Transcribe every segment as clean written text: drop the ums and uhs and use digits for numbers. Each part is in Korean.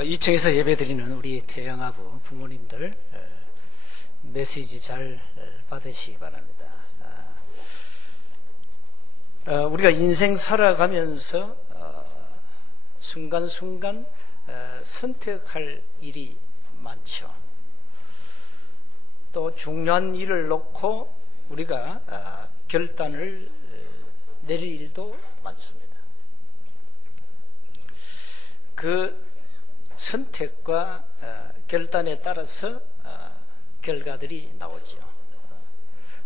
2층에서 예배드리는 우리 태영아부 부모님들 메시지 잘 받으시기 바랍니다. 우리가 인생 살아가면서 순간순간 선택할 일이 많죠. 또 중요한 일을 놓고 우리가 결단을 내릴 일도 많습니다. 그 선택과 결단에 따라서 결과들이 나오죠.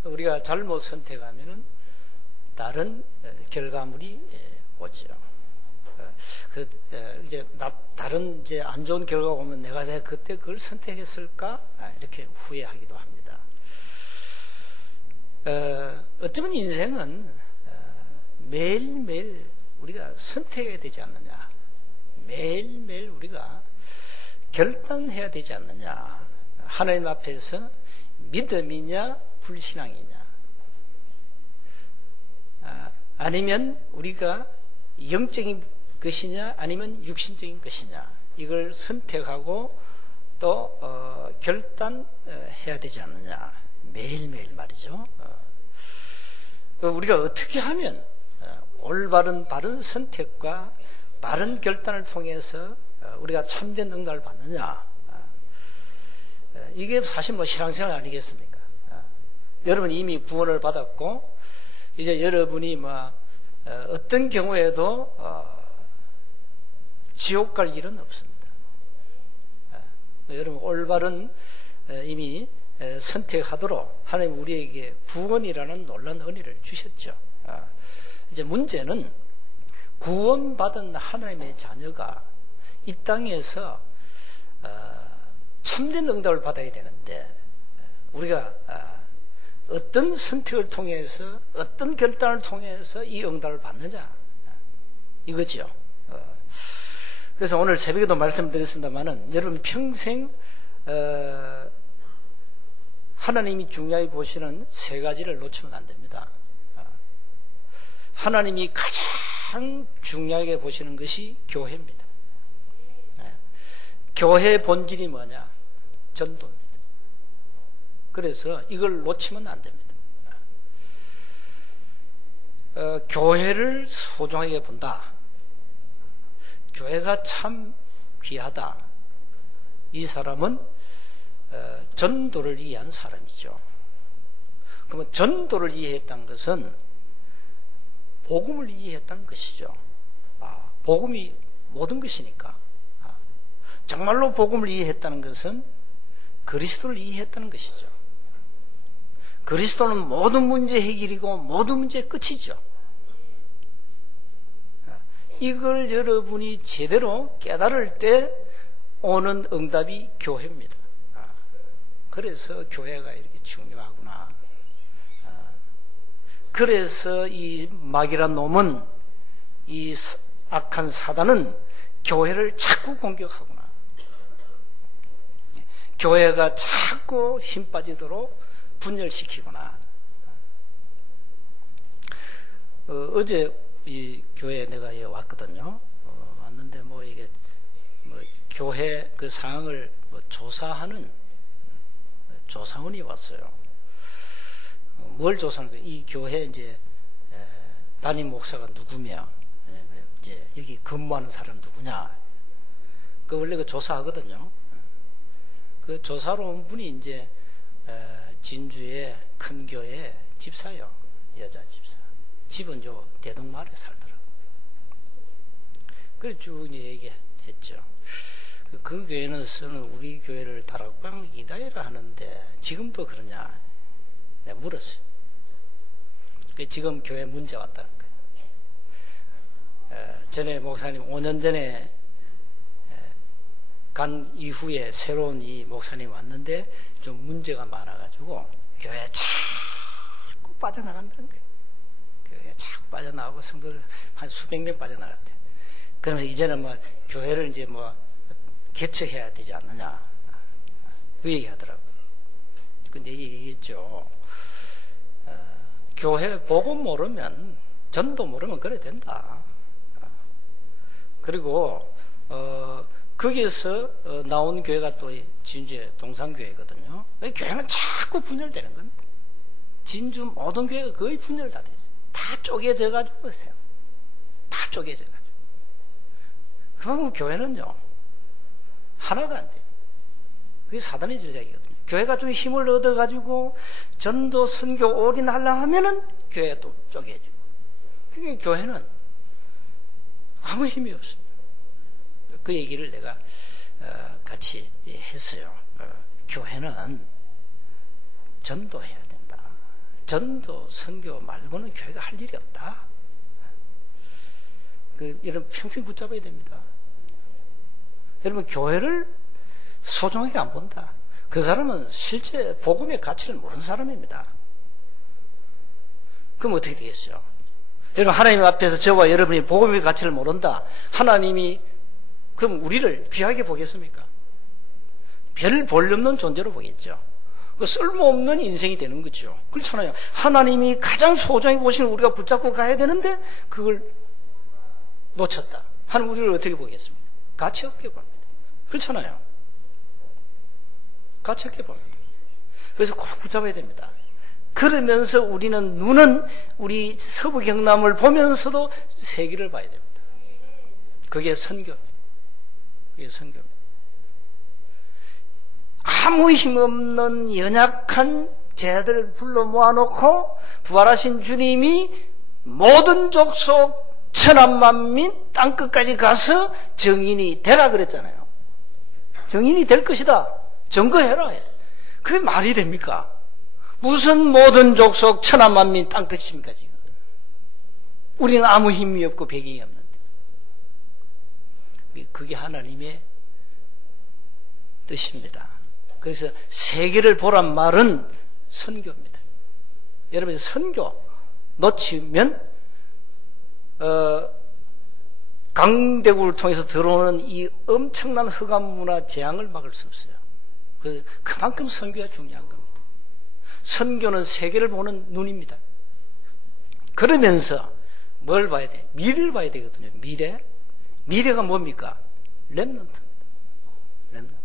우리가 잘못 선택하면 다른 결과물이 오죠. 다른 안 좋은 결과가 오면 내가 왜 그때 그걸 선택했을까? 이렇게 후회하기도 합니다. 어쩌면 인생은 매일매일 우리가 선택해야 되지 않느냐. 매일매일 우리가 결단해야 되지 않느냐. 하나님 앞에서 믿음이냐 불신앙이냐, 아니면 우리가 영적인 것이냐 아니면 육신적인 것이냐, 이걸 선택하고 또 결단해야 되지 않느냐. 매일매일 말이죠. 우리가 어떻게 하면 올바른 바른 선택과 바른 결단을 통해서 우리가 참된 응답을 받느냐. 이게 사실 신앙생활 아니겠습니까? 여러분이 이미 구원을 받았고 이제 여러분이 어떤 경우에도 지옥 갈 일은 없습니다. 여러분 올바른 이미 선택하도록 하나님 우리에게 구원이라는 놀라운 은혜를 주셨죠. 이제 문제는 구원받은 하나님의 자녀가 이 땅에서 참된 응답을 받아야 되는데 우리가 어떤 선택을 통해서 어떤 결단을 통해서 이 응답을 받느냐 이거죠. 그래서 오늘 새벽에도 말씀드렸습니다만은 여러분 평생 하나님이 중요하게 보시는 세 가지를 놓치면 안 됩니다. 하나님이 가장 중요하게 보시는 것이 교회입니다. 교회의 본질이 뭐냐? 전도입니다. 그래서 이걸 놓치면 안 됩니다. 교회를 소중하게 본다. 교회가 참 귀하다. 이 사람은 전도를 이해한 사람이죠. 그러면 전도를 이해했다는 것은 복음을 이해했다는 것이죠. 복음이 모든 것이니까. 정말로 복음을 이해했다는 것은 그리스도를 이해했다는 것이죠. 그리스도는 모든 문제 해결이고 모든 문제의 끝이죠. 이걸 여러분이 제대로 깨달을 때 오는 응답이 교회입니다. 그래서 교회가 이렇게 중요하구나. 그래서 이 마귀란 놈은, 이 악한 사단은 교회를 자꾸 공격하구나. 교회가 자꾸 힘 빠지도록 분열시키구나. 어제 이 교회에 내가 왔거든요. 왔는데 이게 교회 그 상황을 조사하는 조사원이 왔어요. 뭘 조사하는 거예요? 이 교회 이제 담임 목사가 누구며 이제 여기 근무하는 사람 누구냐? 원래 조사하거든요. 그 조사로 온 분이 이제 진주의 큰 교회 집사요. 여자 집사. 집은 대동마을에 살더라고. 그래 쭉 이제 얘기했죠. 그 교회는 우리 교회를 다락방 이다이라 하는데 지금도 그러냐? 내가 물었어요. 지금 교회 문제 왔다는 거예요. 전에 목사님 5년 전에 간 이후에 새로운 이 목사님 왔는데 좀 문제가 많아가지고 교회에 자꾸 빠져나간다는 거예요. 교회에 자꾸 빠져나가고 성도들 한 수백 명 빠져나갔대. 그러면서 이제는 교회를 이제 개척해야 되지 않느냐 그 얘기 하더라고요. 근데 얘기했죠. 교회 복음 모르면 전도 모르면 그래 된다. 그리고 거기에서 나온 교회가 또 진주의 동산교회거든요. 교회는 자꾸 분열되는 겁니다. 진주 모든 교회가 거의 분열 다 되죠. 다 쪼개져 가지고 있어요. 다 쪼개져 가지고. 그만큼 교회는요 하나가 안 돼요. 그게 사단의 전략이거든요. 교회가 좀 힘을 얻어 가지고 전도 선교 올인하려 하면은 교회가 또 쪼개지고. 그게 교회는 아무 힘이 없습니다. 그 얘기를 내가 같이 했어요. 교회는 전도해야 된다. 전도, 선교 말고는 교회가 할 일이 없다. 이런 평생 붙잡아야 됩니다. 여러분, 교회를 소중하게 안 본다. 그 사람은 실제 복음의 가치를 모르는 사람입니다. 그럼 어떻게 되겠어요? 여러분, 하나님 앞에서 저와 여러분이 복음의 가치를 모른다. 하나님이 그럼 우리를 귀하게 보겠습니까? 별 볼없는 존재로 보겠죠. 그 쓸모없는 인생이 되는 거죠. 그렇잖아요. 하나님이 가장 소중히 보시는 우리가 붙잡고 가야 되는데 그걸 놓쳤다. 하나님 우리를 어떻게 보겠습니까? 가치 없게 봅니다. 그렇잖아요. 가치 없게 봅니다. 그래서 꼭 붙잡아야 됩니다. 그러면서 우리는 눈은 우리 서부 경남을 보면서도 세계를 봐야 됩니다. 그게 선교입니다. 그게 선교입니다. 아무 힘없는 연약한 쟤들 불러 모아놓고 부활하신 주님이 모든 족속 천한만민 땅끝까지 가서 정인이 되라 그랬잖아요. 정인이 될 것이다. 증거해라. 그게 말이 됩니까? 무슨 모든 족속 천한만민 땅끝입니까 지금? 우리는 아무 힘이 없고 배경이 없는데. 그게 하나님의 뜻입니다. 그래서 세계를 보란 말은 선교입니다. 여러분, 선교 놓치면 강대국을 통해서 들어오는 이 엄청난 흑암 문화 재앙을 막을 수 없어요. 그래서 그만큼 선교가 중요한 겁니다. 선교는 세계를 보는 눈입니다. 그러면서 뭘 봐야 돼? 미래를 봐야 되거든요. 미래가 뭡니까? 렘넌트입니다. 렘넌트.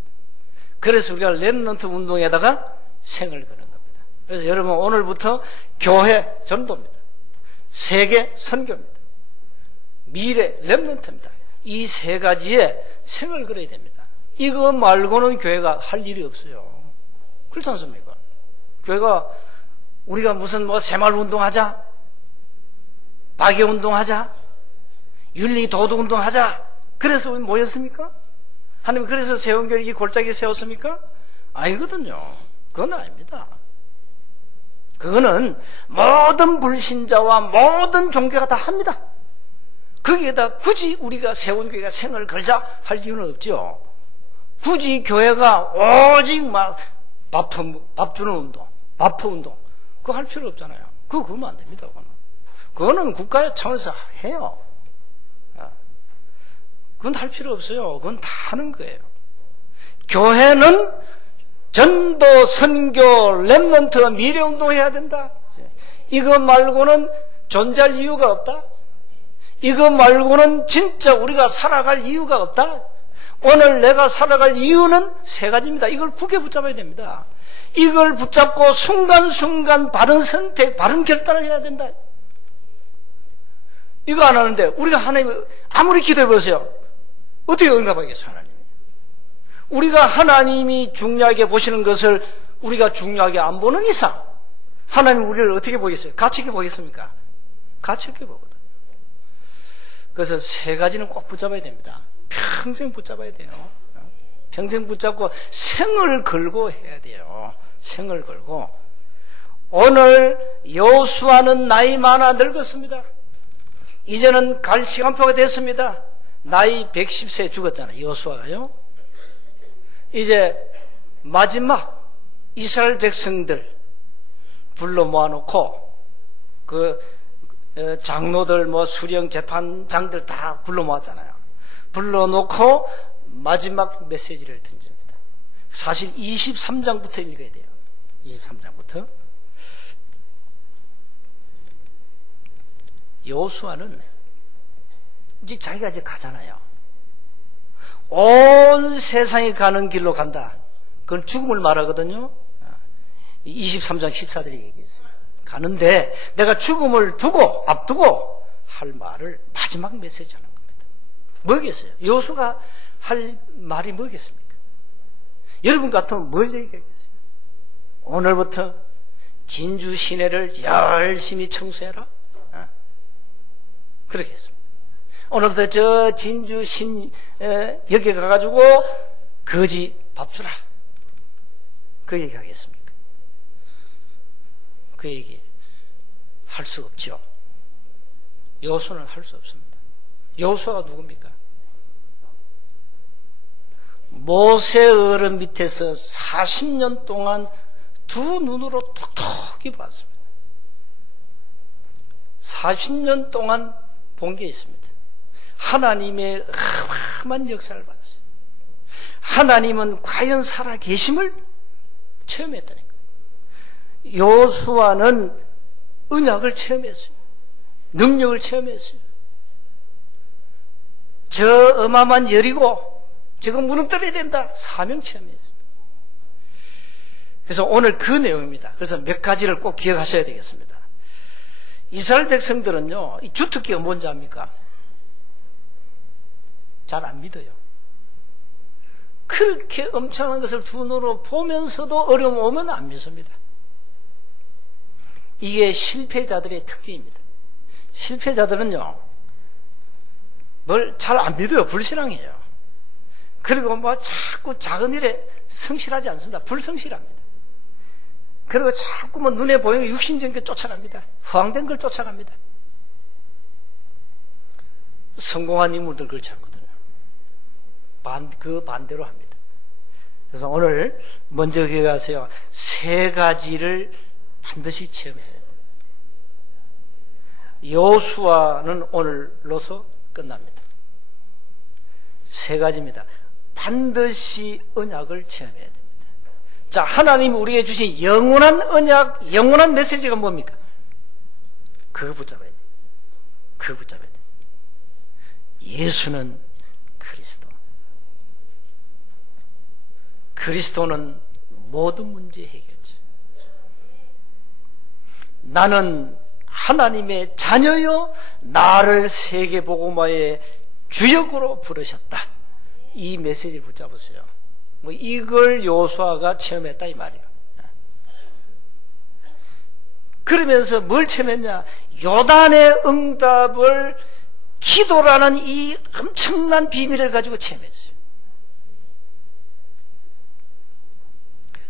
그래서 우리가 렘넌트 운동에다가 생을 거는 겁니다. 그래서 여러분, 오늘부터 교회 전도입니다. 세계 선교입니다. 미래 렘넌트입니다. 이 세 가지에 생을 걸어야 됩니다. 이거 말고는 교회가 할 일이 없어요. 그렇지 않습니까? 교회가 우리가 무슨 새마을 운동하자, 박애 운동하자, 윤리 도덕 운동하자, 그래서 우리 모였습니까? 하나님 그래서 세운 교회 이 골짜기 세웠습니까? 아니거든요. 그건 아닙니다. 그거는 모든 불신자와 모든 종교가 다 합니다. 거기에다 굳이 우리가 세운 교회가 생을 걸자 할 이유는 없죠. 굳이 교회가 오직 밥 주는 운동, 바프 운동, 그거 할 필요 없잖아요. 그거 그러면 안 됩니다. 그거는 국가 차원에서 해요. 그건 할 필요 없어요. 그건 다 하는 거예요. 교회는 전도, 선교, 렘넌트, 미래운동 해야 된다. 이거 말고는 존재할 이유가 없다. 이거 말고는 진짜 우리가 살아갈 이유가 없다. 오늘 내가 살아갈 이유는 세 가지입니다. 이걸 굳게 붙잡아야 됩니다. 이걸 붙잡고 순간순간 바른 선택, 바른 결단을 해야 된다. 이거 안 하는데 우리가 하나님 아무리 기도해 보세요. 어떻게 응답하겠어요, 하나님? 우리가 하나님이 중요하게 보시는 것을 우리가 중요하게 안 보는 이상 하나님 우리를 어떻게 보겠어요? 가치 있게 보겠습니까? 가치 있게 보거든. 그래서 세 가지는 꼭 붙잡아야 됩니다. 평생 붙잡아야 돼요. 평생 붙잡고 생을 걸고 해야 돼요. 생을 걸고. 오늘 여호수아는 나이 많아 늙었습니다. 이제는 갈 시간표가 됐습니다. 나이 110세 죽었잖아요. 여호수아가요. 이제 마지막 이스라엘 백성들 불러 모아놓고 그 장로들 수령 재판장들 다 불러 모았잖아요. 불러놓고 마지막 메시지를 던집니다. 사실 23장부터 읽어야 돼요. 23장부터. 여호수아는 이제 자기가 이제 가잖아요. 온 온 세상이 가는 길로 간다. 그건 죽음을 말하거든요. 23장 14절에 얘기했어요. 가는데 내가 죽음을 앞두고 할 말을 마지막 메시지 하는 겁니다. 뭐겠어요? 여호수아가 할 말이 뭐겠습니까? 여러분 같으면 뭘 얘기하겠어요? 오늘부터 진주 시내를 열심히 청소해라. 그렇게 했습니다. 오늘부터 저 진주 여기 가가지고 거지 밥 주라. 그 얘기 하겠습니까? 그 얘기 할 수 없죠. 여호수아는 할 수 없습니다. 여호수아가 누굽니까? 모세 어른 밑에서 40년 동안 두 눈으로 톡톡히 봤습니다. 40년 동안 본 게 있습니다. 하나님의 어마어마한 역사를 봤어요. 하나님은 과연 살아계심을 체험했다는 거예요. 여호수아는 언약을 체험했어요. 능력을 체험했어요. 저 어마어마한 여리고 지금 무너뜨려야 된다. 사명 체험했어요. 그래서 오늘 그 내용입니다. 그래서 몇 가지를 꼭 기억하셔야 되겠습니다. 이스라엘 백성들은요, 이 주특기가 뭔지 압니까? 잘 안 믿어요. 그렇게 엄청난 것을 두 눈으로 보면서도 어려움 오면 안 믿습니다. 이게 실패자들의 특징입니다. 실패자들은요, 뭘 잘 안 믿어요. 불신앙이에요. 그리고 뭐 자꾸 작은 일에 성실하지 않습니다. 불성실합니다. 그리고 자꾸 뭐 눈에 보이는 육신적인 걸 쫓아갑니다. 허황된 걸 쫓아갑니다. 성공한 인물들 그렇지 않거든요. 그 반대로 합니다. 그래서 오늘 먼저 기억하세요. 세 가지를 반드시 체험해야 돼요. 여호수아는 오늘로서 끝납니다. 세 가지입니다. 반드시 언약을 체험해야 됩니다. 자, 하나님이 우리에게 주신 영원한 언약, 영원한 메시지가 뭡니까? 그거 붙잡아야 돼요. 그거 붙잡아야 돼요. 예수는 그리스도. 그리스도는 모든 문제 해결자. 나는 하나님의 자녀여 나를 세계복음화의 주역으로 부르셨다. 이 메시지를 붙잡으세요. 뭐 이걸 여호수아가 체험했다 이 말이에요. 그러면서 뭘 체험했냐? 요단의 응답을 기도라는 이 엄청난 비밀을 가지고 체험했어요.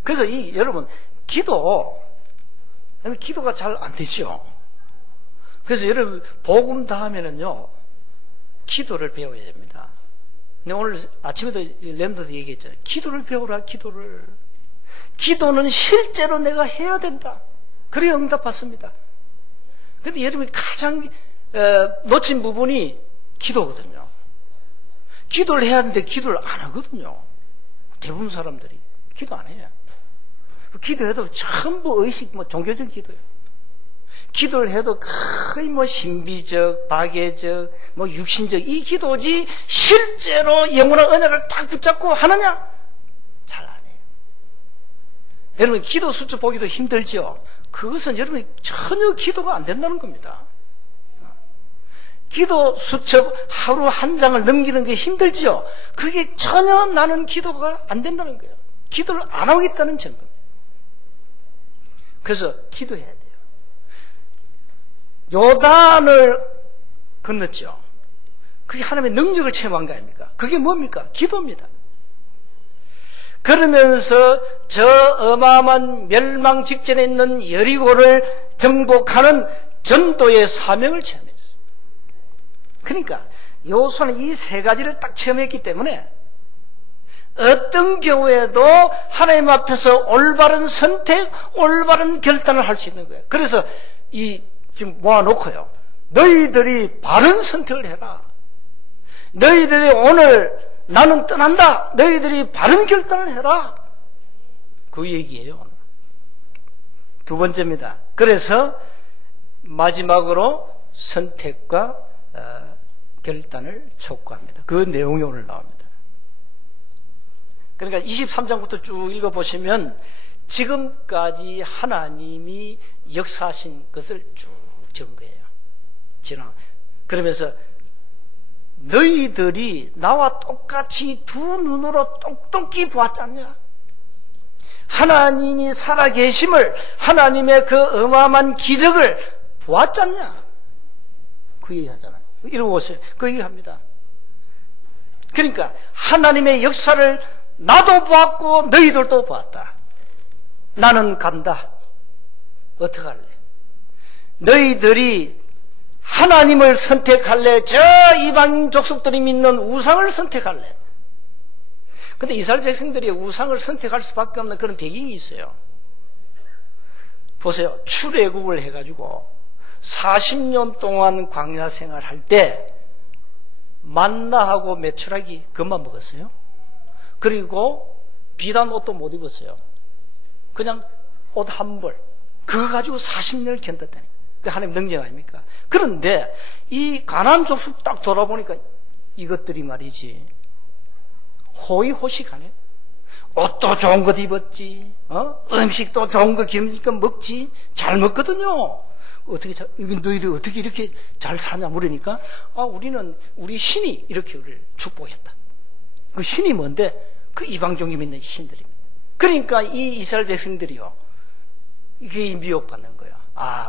그래서 여러분 기도가 잘 안 되죠. 그래서 여러분 복음 다음에는요 기도를 배워야 됩니다. 근데 오늘 아침에도 램도도 얘기했잖아요. 기도를 배우라. 기도는 실제로 내가 해야 된다. 그래야 응답받습니다. 근데 여러분이 가장 놓친 부분이 기도거든요. 기도를 해야 하는데 기도를 안 하거든요. 대부분 사람들이 기도 안 해요. 기도해도 전부 의식, 종교적 기도예요. 기도를 해도 거의 신비적, 박애적, 육신적 이 기도지 실제로 영원한 언약을 딱 붙잡고 하느냐? 잘 안 해요. 여러분 기도 수첩 보기도 힘들죠? 그것은 여러분이 전혀 기도가 안 된다는 겁니다. 기도 수첩 하루 한 장을 넘기는 게 힘들지요? 그게 전혀 나는 기도가 안 된다는 거예요. 기도를 안 하고 있다는 증거. 그래서 기도해야 돼요. 요단을 건넜죠. 그게 하나님의 능력을 체험한 거 아닙니까? 그게 뭡니까? 기도입니다. 그러면서 저 어마어마한 멸망 직전에 있는 여리고를 정복하는 전도의 사명을 체험했어요. 그러니까 여호수아는 이 세 가지를 딱 체험했기 때문에 어떤 경우에도 하나님 앞에서 올바른 선택, 올바른 결단을 할 수 있는 거예요. 그래서 지금 모아놓고요. 너희들이 바른 선택을 해라. 너희들이 오늘 나는 떠난다. 너희들이 바른 결단을 해라. 그 얘기예요. 두 번째입니다. 그래서 마지막으로 선택과 결단을 촉구합니다. 그 내용이 오늘 나옵니다. 그러니까 23장부터 쭉 읽어보시면 지금까지 하나님이 역사하신 것을 쭉 적은 거예요. 그러면서 너희들이 나와 똑같이 두 눈으로 똑똑히 보았잖냐? 하나님이 살아계심을, 하나님의 그 어마어마한 기적을 보았잖냐? 그 얘기 하잖아요. 읽어보세요. 그 얘기 합니다. 그러니까 하나님의 역사를 나도 보았고 너희들도 보았다. 나는 간다. 어떡할래? 너희들이 하나님을 선택할래? 저 이방인 족속들이 믿는 우상을 선택할래? 근데 이스라엘 백성들이 우상을 선택할 수밖에 없는 그런 배경이 있어요. 보세요. 출애굽을 해가지고 40년 동안 광야 생활할 때 만나하고 메추라기 그것만 먹었어요. 그리고 비단 옷도 못 입었어요. 그냥 옷 한 벌. 그거 가지고 40년을 견뎠다니. 그 하나님 능력 아닙니까? 그런데 이 가나안 족속 딱 돌아보니까 이것들이 말이지 호의호식하네. 옷도 좋은 것 입었지, 음식도 좋은 거 기름지니까 먹지. 잘 먹거든요. 어떻게 너희들 어떻게 이렇게 잘 사냐 물으니까 우리는 우리 신이 이렇게 우리를 축복했다. 그 신이 뭔데? 그 이방종이 믿는 신들입니다. 그러니까 이 이스라엘 백성들이요, 이게 미혹받는 거예요.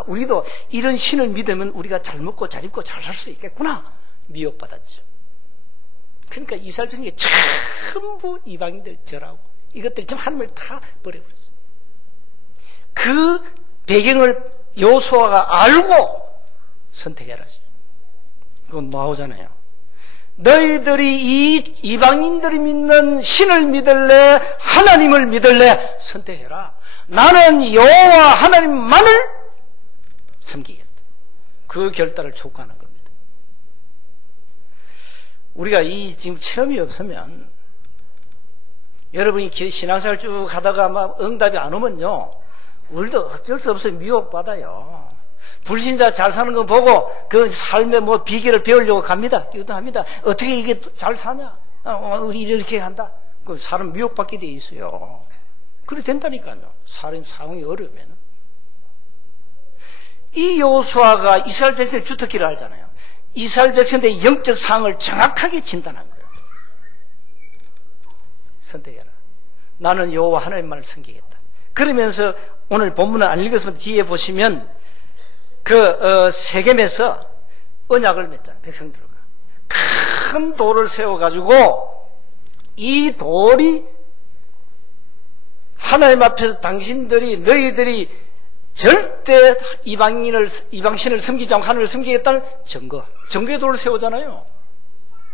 우리도 이런 신을 믿으면 우리가 잘 먹고 잘 입고 잘 살 수 있겠구나. 미혹받았죠. 그러니까 이스라엘 백성이 전부 이방인들 절하고 이것들 좀 하나님을 다 버려버렸어요. 그 배경을 여호수아가 알고 선택해라. 그건 나오잖아요. 너희들이 이 이방인들이 믿는 신을 믿을래? 하나님을 믿을래? 선택해라. 나는 여호와 하나님만을 섬기겠다. 그 결단을 촉구하는 겁니다. 우리가 이 지금 체험이 없으면, 여러분이 신앙생활 쭉 하다가 막 응답이 안 오면요, 우리도 어쩔 수 없어요. 미혹받아요. 불신자 잘 사는 거 보고 그 삶의 뭐 비결을 배우려고 갑니다. 기도합니다. 어떻게 이게 잘 사냐? 우리 이렇게 한다. 그 사람 미혹받게 돼 있어요. 그래 된다니까요. 사람 상황이 어려우면. 이 여호수아가 이스라엘 백성의 주특기를 알잖아요. 이스라엘 백성들의 영적 상황을 정확하게 진단한 거예요. 선택해라. 나는 여호와 하나님만을 섬기겠다. 그러면서 오늘 본문을 안 읽었으면 뒤에 보시면 세겜에서 언약을 맺잖아요. 백성들과 큰 돌을 세워가지고 이 돌이 하나님 앞에서 너희들이 절대 이방신을 섬기지 않고 하나님을 섬기겠다는 증거의 돌을 세우잖아요.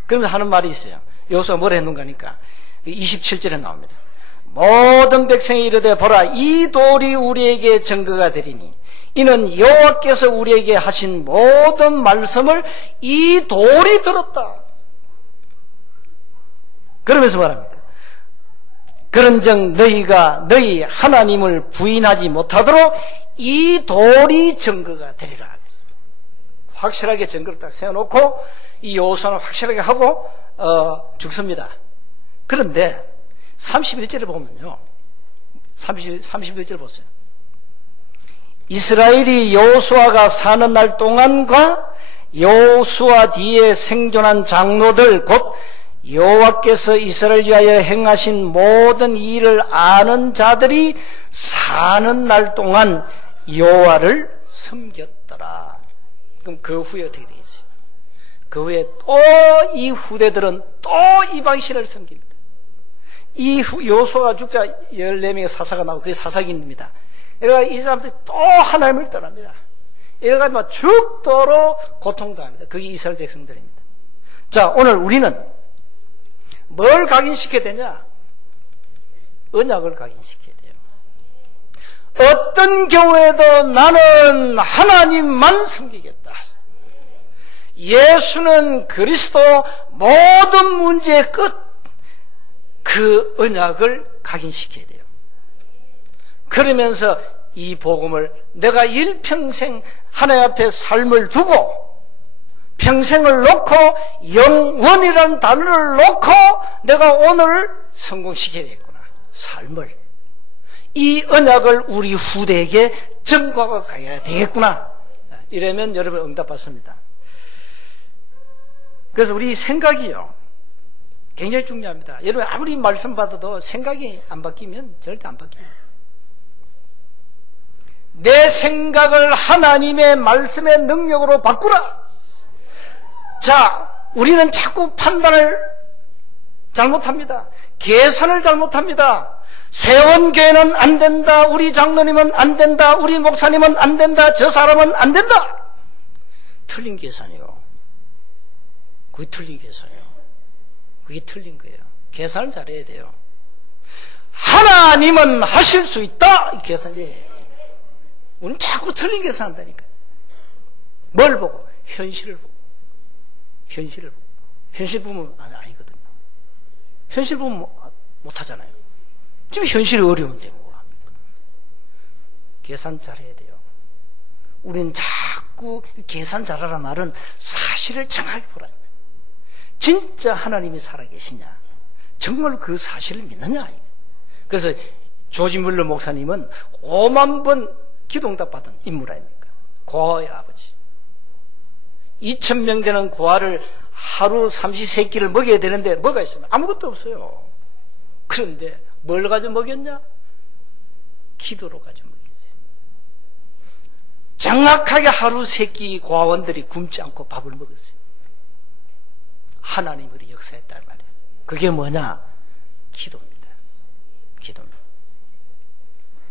그러면서 하는 말이 있어요. 여호수아가 뭐라 했는가 하니까 27절에 나옵니다. 모든 백성이 이르되 보라, 이 돌이 우리에게 증거가 되리니 이는 여호와께서 우리에게 하신 모든 말씀을 이 돌이 들었다. 그러면서 말합니까? 그런즉 너희 하나님을 부인하지 못하도록 이 돌이 증거가 되리라. 확실하게 증거를 딱 세워놓고 이 여호수아는 확실하게 하고 죽습니다. 그런데 31절을 보면요, 31절 보세요. 이스라엘이 여호수아가 사는 날 동안과 여호수아 뒤에 생존한 장로들 곧 여호와께서 이스라엘 위하여 행하신 모든 일을 아는 자들이 사는 날 동안 여호와를 섬겼더라. 그럼 그 후에 어떻게 되겠어요? 그 후에 또 이 후대들은 또 이방신을 섬깁니다. 이 여호수아가 죽자 14명의 사사가 나오고 그게 사사기입니다. 이러가 이 사람들이 또 하나님을 떠납니다. 이러가 막 죽도록 고통당합니다. 그게 이스라엘 백성들입니다. 자, 오늘 우리는 뭘 각인시켜야 되냐? 언약을 각인시켜야 돼요. 어떤 경우에도 나는 하나님만 섬기겠다. 예수는 그리스도, 모든 문제의 끝. 그 언약을 각인시켜야 돼요. 그러면서 이 복음을 내가 일평생 하나님 앞에 삶을 두고 평생을 놓고 영원이라는 단어를 놓고 내가 오늘 성공시켜야 되겠구나. 삶을. 이 언약을 우리 후대에게 전가가 가야 되겠구나. 이러면 여러분 응답받습니다. 그래서 우리 생각이요, 굉장히 중요합니다. 여러분 아무리 말씀 받아도 생각이 안 바뀌면 절대 안 바뀝니다. 내 생각을 하나님의 말씀의 능력으로 바꾸라. 자, 우리는 자꾸 판단을 잘못합니다. 계산을 잘못합니다. 세원교회는 안 된다, 우리 장로님은 안 된다, 우리 목사님은 안 된다, 저 사람은 안 된다. 틀린 계산이요. 그게 틀린 계산이요. 그게 틀린 거예요. 계산을 잘해야 돼요. 하나님은 하실 수 있다, 이 계산이에요. 우리는 자꾸 틀린 계산한다니까요. 뭘 보고? 현실을 보고. 현실을 보고. 현실 보면 아니거든요. 현실 보면 못하잖아요. 지금 현실이 어려운데 뭐 합니까? 계산 잘해야 돼요. 우리는 자꾸 계산 잘하라는 말은 사실을 정확히 보라는 거예요. 진짜 하나님이 살아계시냐? 정말 그 사실을 믿느냐? 그래서 조지 물러 목사님은 5만 번 기도응답 받은 인물 아닙니까? 고아의 아버지. 2,000명 되는 고아를 하루 삼시세끼를 먹여야 되는데 뭐가 있으면 아무것도 없어요. 그런데 뭘 가지고 먹였냐? 기도로 가지고 먹였어요. 정확하게 하루 세끼 고아원들이 굶지 않고 밥을 먹었어요. 하나님이 우리 역사했단 말이에요. 그게 뭐냐? 기도입니다. 기도입니다.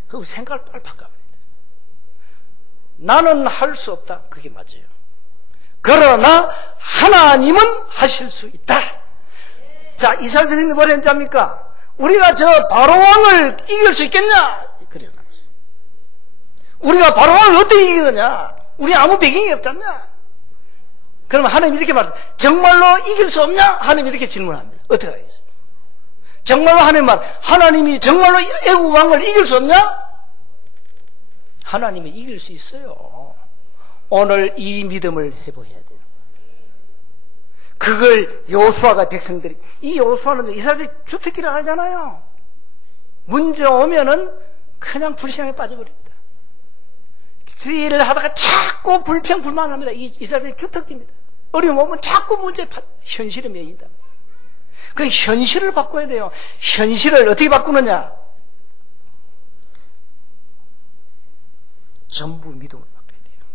그 생각을 빨리 바꿔야 됩니다. 나는 할 수 없다. 그게 맞아요. 그러나 하나님은 하실 수 있다. 자, 이스라엘 백성이 뭐라 했는지 압니까? 우리가 저 바로왕을 이길 수 있겠냐? 그래요. 우리가 바로왕을 어떻게 이기느냐? 우리 아무 배경이 없잖냐? 그러면 하나님이 이렇게 말씀해요. 정말로 이길 수 없냐? 하나님이 이렇게 질문합니다. 어떻게 하겠어요? 정말로 하나님이 정말로 애국 왕을 이길 수 없냐? 하나님이 이길 수 있어요. 오늘 이 믿음을 회복해야 돼요. 그걸 여호수아가 백성들이, 이 여호수아는 이스라엘 주특기를 하잖아요. 문제 오면은 그냥 불신앙에 빠져버립니다. 주의를 하다가 자꾸 불평불만합니다. 이 이스라엘의 주특기입니다. 어려움 오면 자꾸 현실에 매인다. 그 현실을 바꿔야 돼요. 현실을 어떻게 바꾸느냐? 전부 믿음으로 바꿔야 돼요.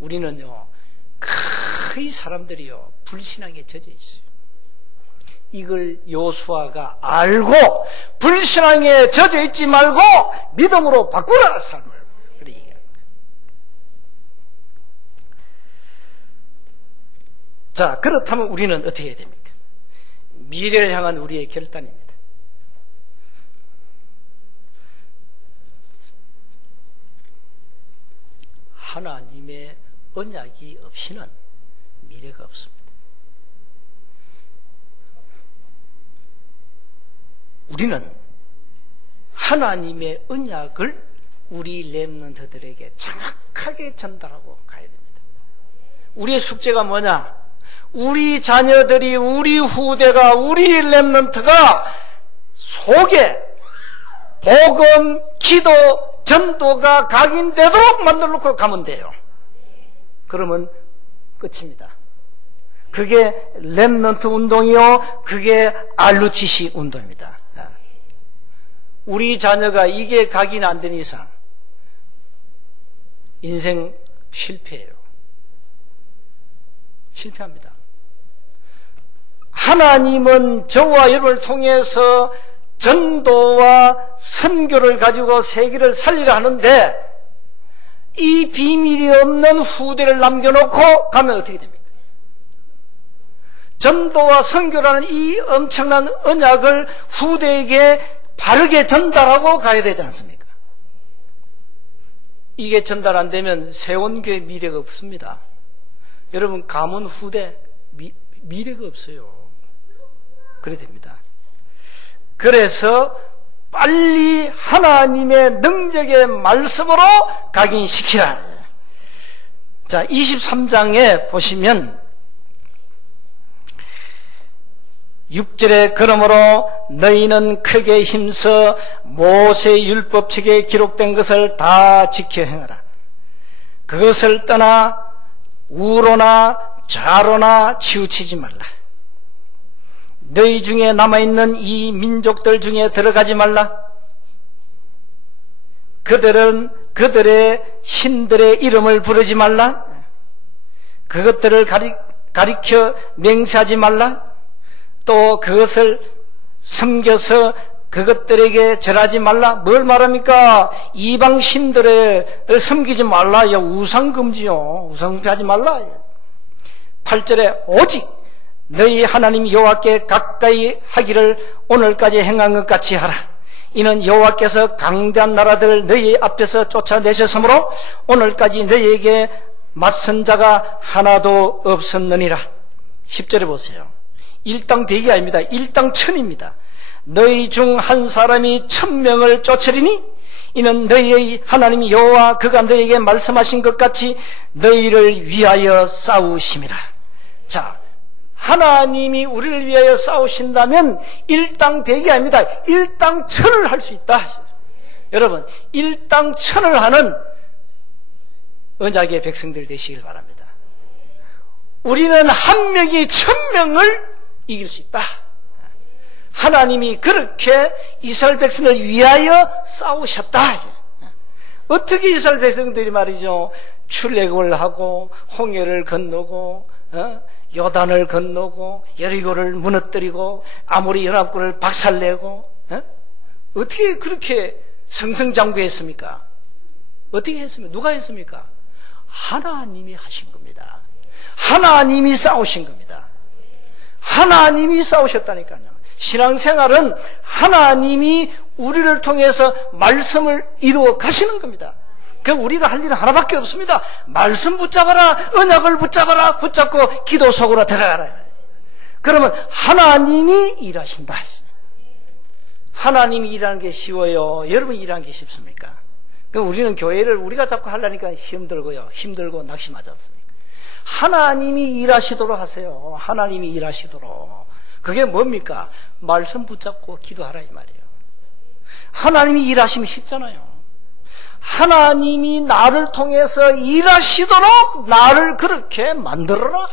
우리는요, 거의 사람들이요, 불신앙에 젖어 있어요. 이걸 여호수아가 알고 불신앙에 젖어 있지 말고 믿음으로 바꾸라, 삶을. 그래 얘기하는 거예요. 자, 그렇다면 우리는 어떻게 해야 됩니까? 미래를 향한 우리의 결단입니다. 하나님의 언약이 없이는 미래가 없습니다. 우리는 하나님의 언약을 우리 렘넌트들에게 정확하게 전달하고 가야 됩니다. 우리의 숙제가 뭐냐? 우리 자녀들이, 우리 후대가, 우리 렘넌트가 속에 복음, 기도, 전도가 각인되도록 만들어놓고 가면 돼요. 그러면 끝입니다. 그게 렘넌트 운동이요, 그게 RUTC 운동입니다. 우리 자녀가 이게 각인 안 된 이상 인생 실패예요. 실패합니다. 하나님은 저와 여러분을 통해서 전도와 선교를 가지고 세계를 살리려 하는데 이 비밀이 없는 후대를 남겨놓고 가면 어떻게 됩니까? 전도와 선교라는 이 엄청난 언약을 후대에게 바르게 전달하고 가야 되지 않습니까? 이게 전달 안 되면 세원교회 미래가 없습니다. 여러분, 가문 후대 미래가 없어요. 그래 됩니다. 그래서 빨리 하나님의 능력의 말씀으로 각인시키라. 자, 23장에 보시면 6절에 그러므로 너희는 크게 힘써 모세의 율법책에 기록된 것을 다 지켜 행하라. 그것을 떠나 우로나 좌로나 치우치지 말라. 너희 중에 남아있는 이 민족들 중에 들어가지 말라. 그들은 그들의 신들의 이름을 부르지 말라. 그것들을 가리켜 맹세하지 말라. 또 그것을 섬겨서 그것들에게 절하지 말라. 뭘 말합니까? 이방 신들을 섬기지 말라. 우상금지요. 우상하지 말라. 8절에 오직 너희 하나님 여호와께 가까이 하기를 오늘까지 행한 것 같이 하라. 이는 여호와께서 강대한 나라들을 너희 앞에서 쫓아내셨으므로 오늘까지 너희에게 맞선 자가 하나도 없었느니라. 10절에 보세요. 일당 백이 아닙니다. 일당 천입니다. 너희 중 한 사람이 1000명을 쫓으리니 이는 너희의 하나님 여호와 그가 너희에게 말씀하신 것 같이 너희를 위하여 싸우심이라. 자, 하나님이 우리를 위하여 싸우신다면 일당 백이 아닙니다. 일당 천을 할 수 있다. 여러분, 일당 천을 하는 언약의 백성들 되시길 바랍니다. 우리는 한 명이 1000명을 이길 수 있다. 하나님이 그렇게 이스라엘 백성을 위하여 싸우셨다. 어떻게 이스라엘 백성들이 말이죠, 출애굽을 하고 홍해를 건너고 요단을 건너고 여리고를 무너뜨리고 아모리 연합군을 박살내고 어떻게 그렇게 승승장구했습니까? 어떻게 했습니까? 누가 했습니까? 하나님이 하신 겁니다. 하나님이 싸우신 겁니다. 하나님이 싸우셨다니까요. 신앙생활은 하나님이 우리를 통해서 말씀을 이루어 가시는 겁니다. 그 우리가 할 일은 하나밖에 없습니다. 말씀 붙잡아라, 언약을 붙잡아라, 붙잡고 기도 속으로 들어가라. 그러면 하나님이 일하신다. 하나님이 일하는 게 쉬워요? 여러분 일하는 게 쉽습니까? 우리는 교회를 우리가 자꾸 하려니까 시험 들고요, 힘들고 낙심하지 않습니까? 하나님이 일하시도록 하세요. 하나님이 일하시도록. 그게 뭡니까? 말씀 붙잡고 기도하라 이 말이에요. 하나님이 일하시면 쉽잖아요. 하나님이 나를 통해서 일하시도록 나를 그렇게 만들어라.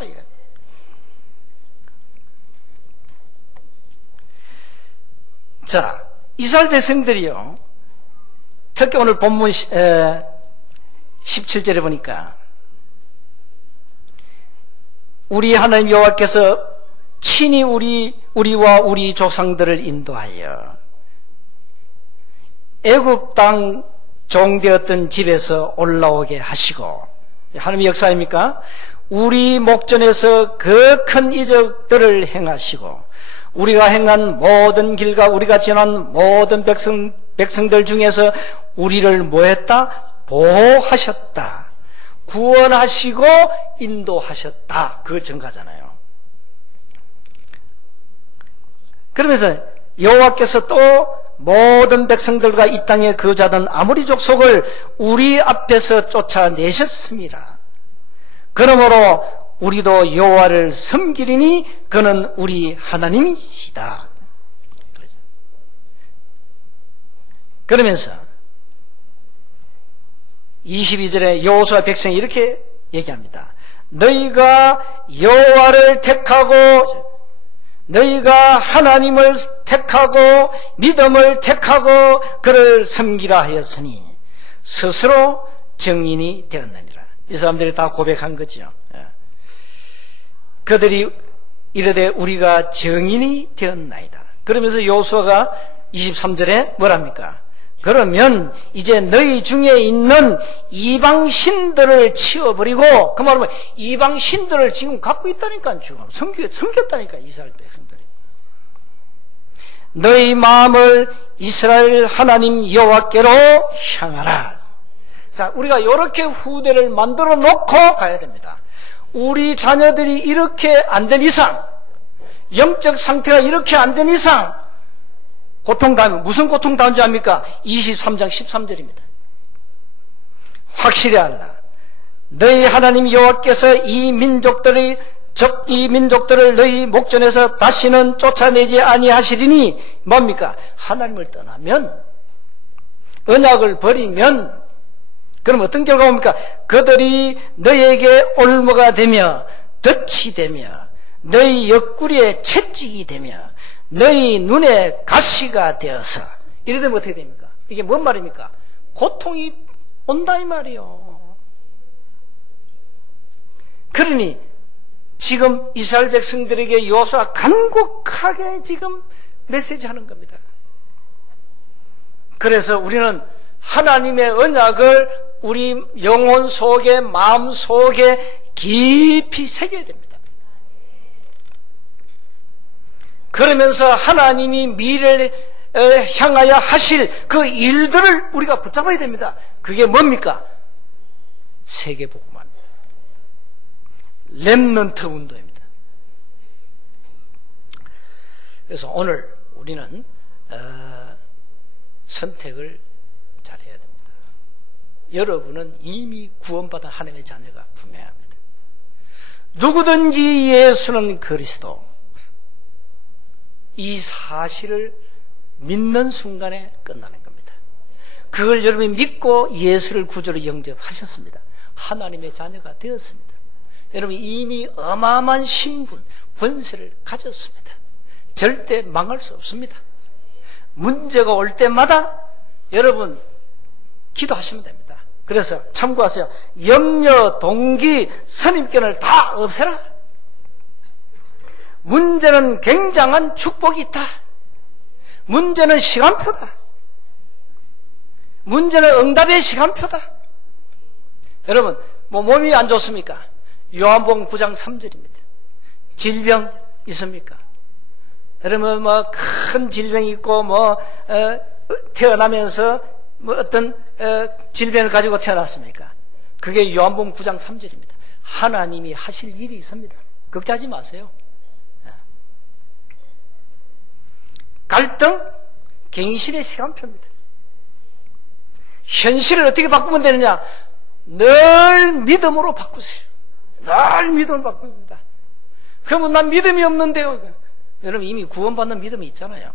자, 이스라엘 백성들이요, 특히 오늘 본문 17절에 보니까 우리 하나님 여호와께서 친히 우리와 우리 조상들을 인도하여 애굽 땅 종되었던 집에서 올라오게 하시고, 하나님의 역사입니까? 우리 목전에서 그 큰 이적들을 행하시고 우리가 행한 모든 길과 우리가 지난 모든 백성들 중에서 우리를 뭐했다? 보호하셨다. 구원하시고 인도하셨다. 그 증가잖아요. 그러면서 여호와께서 또 모든 백성들과 이 땅에 거주하던 아모리 족속을 우리 앞에서 쫓아내셨습니다. 그러므로 우리도 여호와를 섬기리니 그는 우리 하나님이시다. 그러면서 22절에 여호수아 백성이 이렇게 얘기합니다. 너희가 여호와를 택하고 너희가 하나님을 택하고 믿음을 택하고 그를 섬기라 하였으니 스스로 증인이 되었느니라. 이 사람들이 다 고백한 거죠. 그들이 이르되 우리가 증인이 되었나이다. 그러면서 여호수아가 23절에 뭐랍니까? 그러면 이제 너희 중에 있는 이방 신들을 치워버리고, 그 말은 이방 신들을 지금 갖고 있다니까, 지금 섬겼다니까 이스라엘 백성들이. 너희 마음을 이스라엘 하나님 여호와께로 향하라. 자, 우리가 이렇게 후대를 만들어 놓고 가야 됩니다. 우리 자녀들이 이렇게 안 된 이상, 영적 상태가 이렇게 안 된 이상 고통당하면, 무슨 고통당한 줄 압니까? 23장 13절입니다. 확실히 알라. 너희 하나님 여호와께서 이 민족들이 즉 이 민족들을 너희 목전에서 다시는 쫓아내지 아니하시리니 뭡니까? 하나님을 떠나면, 언약을 버리면 그럼 어떤 결과가 옵니까? 그들이 너희에게 올무가 되며 덫이 되며 너희 옆구리에 채찍이 되며 너희 눈에 가시가 되어서, 이래 되면 어떻게 됩니까? 이게 뭔 말입니까? 고통이 온다 이 말이요. 그러니 지금 이스라엘 백성들에게 여호수아가 간곡하게 지금 메시지하는 겁니다. 그래서 우리는 하나님의 언약을 우리 영혼 속에, 마음 속에 깊이 새겨야 됩니다. 그러면서 하나님이 미래를 향하여 하실 그 일들을 우리가 붙잡아야 됩니다. 그게 뭡니까? 세계복음화입니다. 렘넌트 운동입니다. 그래서 오늘 우리는 선택을 잘해야 됩니다. 여러분은 이미 구원받은 하나님의 자녀가 분명합니다. 누구든지 예수는 그리스도, 이 사실을 믿는 순간에 끝나는 겁니다. 그걸 여러분이 믿고 예수를 구주로 영접하셨습니다. 하나님의 자녀가 되었습니다. 여러분 이미 어마어마한 신분, 권세를 가졌습니다. 절대 망할 수 없습니다. 문제가 올 때마다 여러분 기도하시면 됩니다. 그래서 참고하세요. 염려, 동기, 선입견을 다 없애라. 문제는 굉장한 축복이 있다. 문제는 시간표다. 문제는 응답의 시간표다. 여러분 몸이 안 좋습니까? 요한복음 9장 3절입니다. 질병 있습니까? 여러분 큰 질병이 있고 태어나면서 어떤 질병을 가지고 태어났습니까? 그게 요한복음 9장 3절입니다. 하나님이 하실 일이 있습니다. 걱정하지 마세요. 갈등, 갱신의 시간표입니다. 현실을 어떻게 바꾸면 되느냐? 늘 믿음으로 바꾸세요. 늘 믿음으로 바꿉니다. 그러면 난 믿음이 없는데요. 여러분 이미 구원받는 믿음이 있잖아요.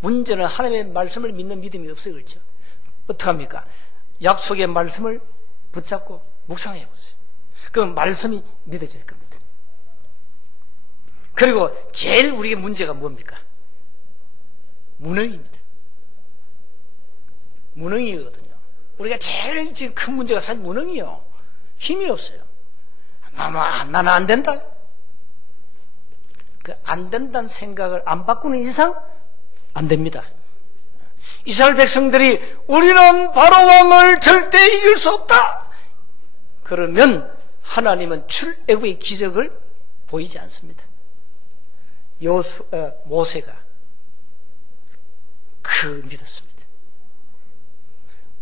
문제는 하나님의 말씀을 믿는 믿음이 없어요. 그렇죠? 어떡합니까? 약속의 말씀을 붙잡고 묵상해 보세요. 그럼 말씀이 믿어질 겁니다. 그리고 제일 우리의 문제가 뭡니까? 무능입니다. 무능이거든요. 우리가 제일 지금 큰 문제가 사실 무능이요. 힘이 없어요. 나는 안 된다. 그 안 된다는 생각을 안 바꾸는 이상 안 됩니다. 이스라엘 백성들이 우리는 바로왕을 절대 이길 수 없다. 그러면 하나님은 출애굽의 기적을 보이지 않습니다. 모세가 믿었습니다.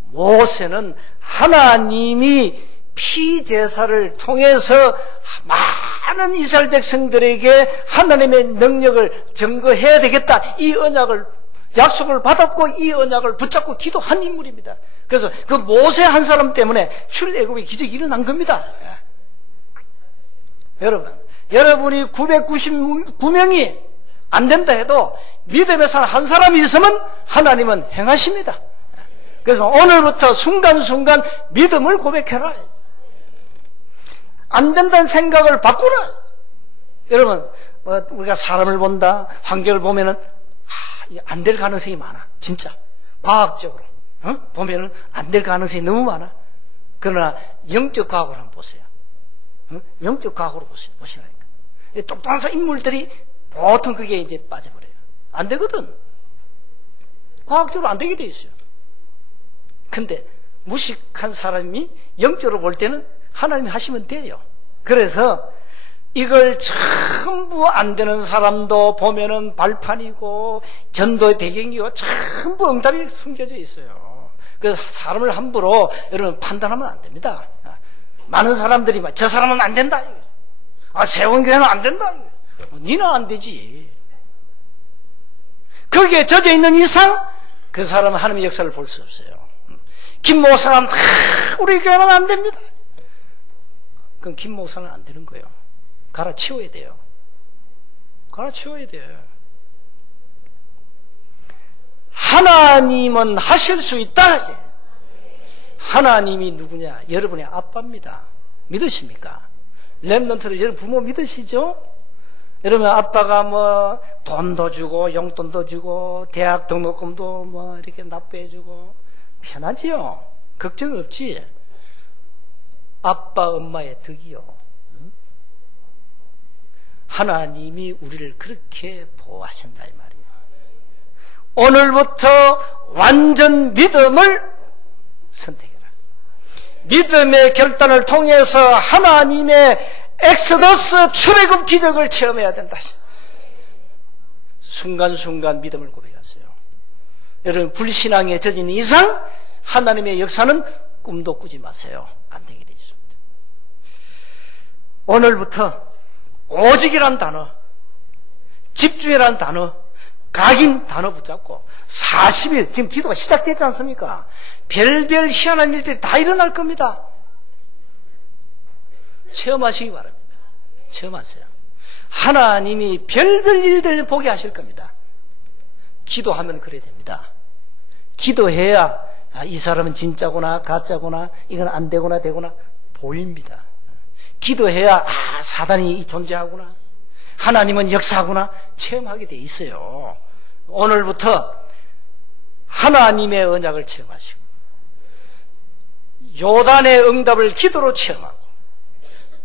모세는 하나님이 피제사를 통해서 많은 이스라엘 백성들에게 하나님의 능력을 증거해야 되겠다. 이 언약을, 약속을 받았고 이 언약을 붙잡고 기도한 인물입니다. 그래서 그 모세 한 사람 때문에 출애굽의 기적이 일어난 겁니다. 여러분이 999명이 안 된다 해도 믿음의 사람 한 사람이 있으면 하나님은 행하십니다. 그래서 오늘부터 순간순간 믿음을 고백해라. 안 된다는 생각을 바꾸라. 여러분 우리가 사람을 본다, 환경을 보면은 안 될 가능성이 많아. 진짜 과학적으로 보면은 안 될 가능성이 너무 많아. 그러나 영적 과학으로 한번 보세요. 영적 과학으로 보시라니까. 똑똑한 인물들이 보통 그게 이제 빠져버려요. 안 되거든. 과학적으로 안 되게 돼 있어요. 근데 무식한 사람이 영적으로 볼 때는 하나님이 하시면 돼요. 그래서 이걸 전부 안 되는 사람도 보면은 발판이고 전도의 배경이고 전부 응답이 숨겨져 있어요. 그래서 사람을 함부로 여러분 판단하면 안 됩니다. 많은 사람들이 저 사람은 안 된다. 세원교회는 안 된다. 니는 안 되지. 거기에 젖어 있는 이상 그 사람은 하나님의 역사를 볼 수 없어요. 김 목사는 우리 교회는 안 됩니다. 그럼 김 목사는 안 되는 거예요. 갈아치워야 돼요. 갈아치워야 돼요. 하나님은 하실 수 있다. 하나님이 누구냐? 여러분의 아빠입니다. 믿으십니까? 렘넌트를 여러분 부모 믿으시죠? 여러분 아빠가 뭐 돈도 주고 용돈도 주고 대학 등록금도 뭐 이렇게 납부해 주고 편하지요? 걱정 없지? 아빠 엄마의 덕이요. 하나님이 우리를 그렇게 보호하신다 이 말이에요. 오늘부터 완전 믿음을 선택해라. 믿음의 결단을 통해서 하나님의 엑소더스 출애굽 기적을 체험해야 된다. 순간순간 믿음을 고백하세요. 여러분 불신앙에 젖은 이상 하나님의 역사는 꿈도 꾸지 마세요. 안 되게 되어 있습니다. 오늘부터 오직이란 단어, 집중이란 단어, 각인 단어 붙잡고 40일 지금 기도가 시작됐지 않습니까? 별별 희한한 일들이 다 일어날 겁니다. 체험하시기 바랍니다. 체험하세요. 하나님이 별별 일들을 보게 하실 겁니다. 기도하면 그래야 됩니다. 기도해야 이 사람은 진짜구나 가짜구나 이건 안 되구나 되구나 보입니다. 기도해야 사단이 존재하구나 하나님은 역사하구나 체험하게 돼 있어요. 오늘부터 하나님의 언약을 체험하시고 요단의 응답을 기도로 체험하고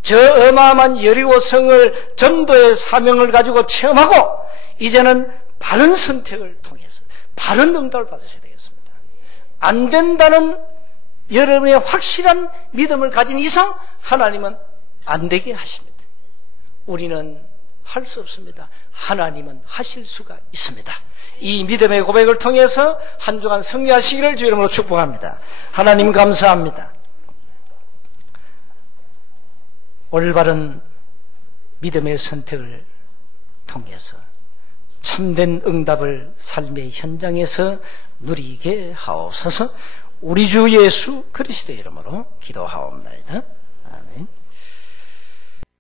저 어마어마한 여리고성을 전도의 사명을 가지고 체험하고 이제는 바른 선택을 통해서 바른 응답을 받으셔야 되겠습니다. 안 된다는 여러분의 확실한 믿음을 가진 이상 하나님은 안 되게 하십니다. 우리는 할 수 없습니다. 하나님은 하실 수가 있습니다. 이 믿음의 고백을 통해서 한 주간 승리하시기를 주 이름으로 축복합니다. 하나님 감사합니다. 올바른 믿음의 선택을 통해서 참된 응답을 삶의 현장에서 누리게 하옵소서. 우리 주 예수 그리스도의 이름으로 기도하옵나이다. 아멘.